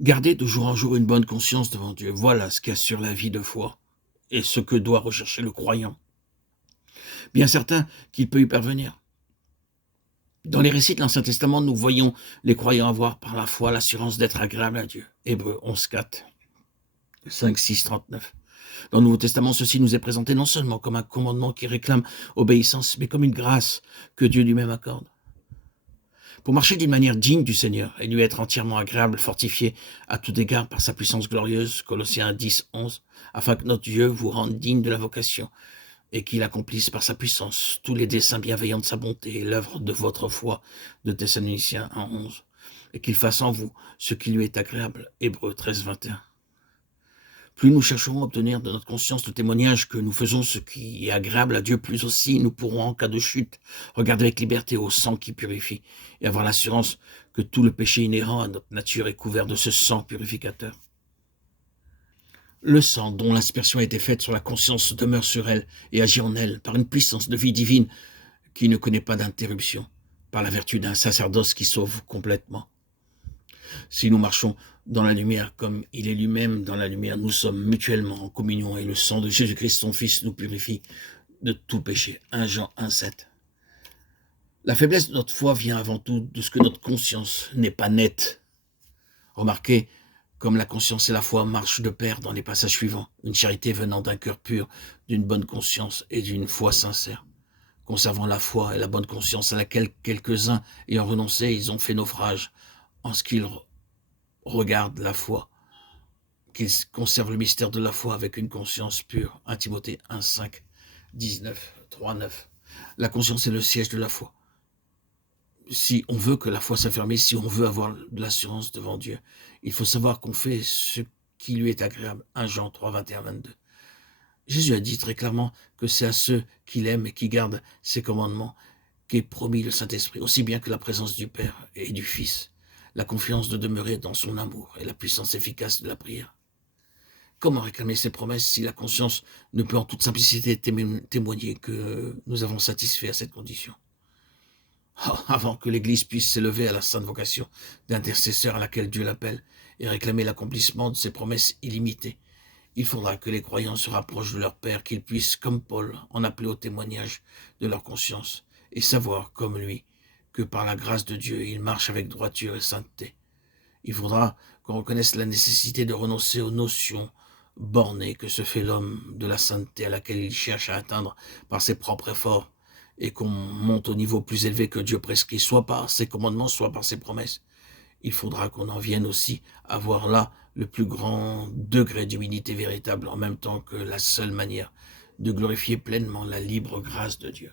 Garder de jour en jour une bonne conscience devant Dieu, voilà ce qui assure la vie de foi et ce que doit rechercher le croyant. Bien certain qu'il peut y parvenir. Dans les récits de l'Ancien Testament, nous voyons les croyants avoir par la foi l'assurance d'être agréables à Dieu. Hébreux 11, 4, 5, 6, 39. Dans le Nouveau Testament, ceci nous est présenté non seulement comme un commandement qui réclame obéissance, mais comme une grâce que Dieu lui-même accorde. Pour marcher d'une manière digne du Seigneur et lui être entièrement agréable, fortifié à tout égard par sa puissance glorieuse, Colossiens 10, 11, afin que notre Dieu vous rende digne de la vocation et qu'il accomplisse par sa puissance tous les desseins bienveillants de sa bonté et l'œuvre de votre foi, de Thessaloniciens 1, 11, et qu'il fasse en vous ce qui lui est agréable, Hébreux 13, 21. Plus nous chercherons à obtenir de notre conscience le témoignage que nous faisons ce qui est agréable à Dieu, plus aussi nous pourrons, en cas de chute, regarder avec liberté au sang qui purifie et avoir l'assurance que tout le péché inhérent à notre nature est couvert de ce sang purificateur. Le sang dont l'aspersion a été faite sur la conscience demeure sur elle et agit en elle par une puissance de vie divine qui ne connaît pas d'interruption, par la vertu d'un sacerdoce qui sauve complètement. Si nous marchons dans la lumière comme il est lui-même dans la lumière, nous sommes mutuellement en communion et le sang de Jésus-Christ, son Fils, nous purifie de tout péché. 1 Jean 1, 7. La faiblesse de notre foi vient avant tout de ce que notre conscience n'est pas nette. Remarquez comme la conscience et la foi marchent de pair dans les passages suivants. Une charité venant d'un cœur pur, d'une bonne conscience et d'une foi sincère. Conservant la foi et la bonne conscience à laquelle quelques-uns ayant renoncé, ils ont fait naufrage en ce qu'ils regardent la foi, qu'ils conservent le mystère de la foi avec une conscience pure. 1 Timothée 1, 5, 19, 3, 9. La conscience est le siège de la foi. Si on veut que la foi s'affermisse, si on veut avoir de l'assurance devant Dieu, il faut savoir qu'on fait ce qui lui est agréable. 1 Jean 3, 21, 22. Jésus a dit très clairement que c'est à ceux qu'il aime et qui gardent ses commandements qu'est promis le Saint-Esprit, aussi bien que la présence du Père et du Fils, la confiance de demeurer dans son amour et la puissance efficace de la prière. Comment réclamer ces promesses si la conscience ne peut en toute simplicité témoigner que nous avons satisfait à cette condition? Avant que l'Église puisse s'élever à la sainte vocation d'intercesseur à laquelle Dieu l'appelle et réclamer l'accomplissement de ses promesses illimitées, il faudra que les croyants se rapprochent de leur Père, qu'ils puissent, comme Paul, en appeler au témoignage de leur conscience et savoir, comme lui, que par la grâce de Dieu, ils marchent avec droiture et sainteté. Il faudra qu'on reconnaisse la nécessité de renoncer aux notions bornées que se fait l'homme de la sainteté à laquelle il cherche à atteindre par ses propres efforts et qu'on monte au niveau plus élevé que Dieu prescrit, soit par ses commandements, soit par ses promesses. Il faudra qu'on en vienne aussi à voir là le plus grand degré d'humilité véritable, en même temps que la seule manière de glorifier pleinement la libre grâce de Dieu.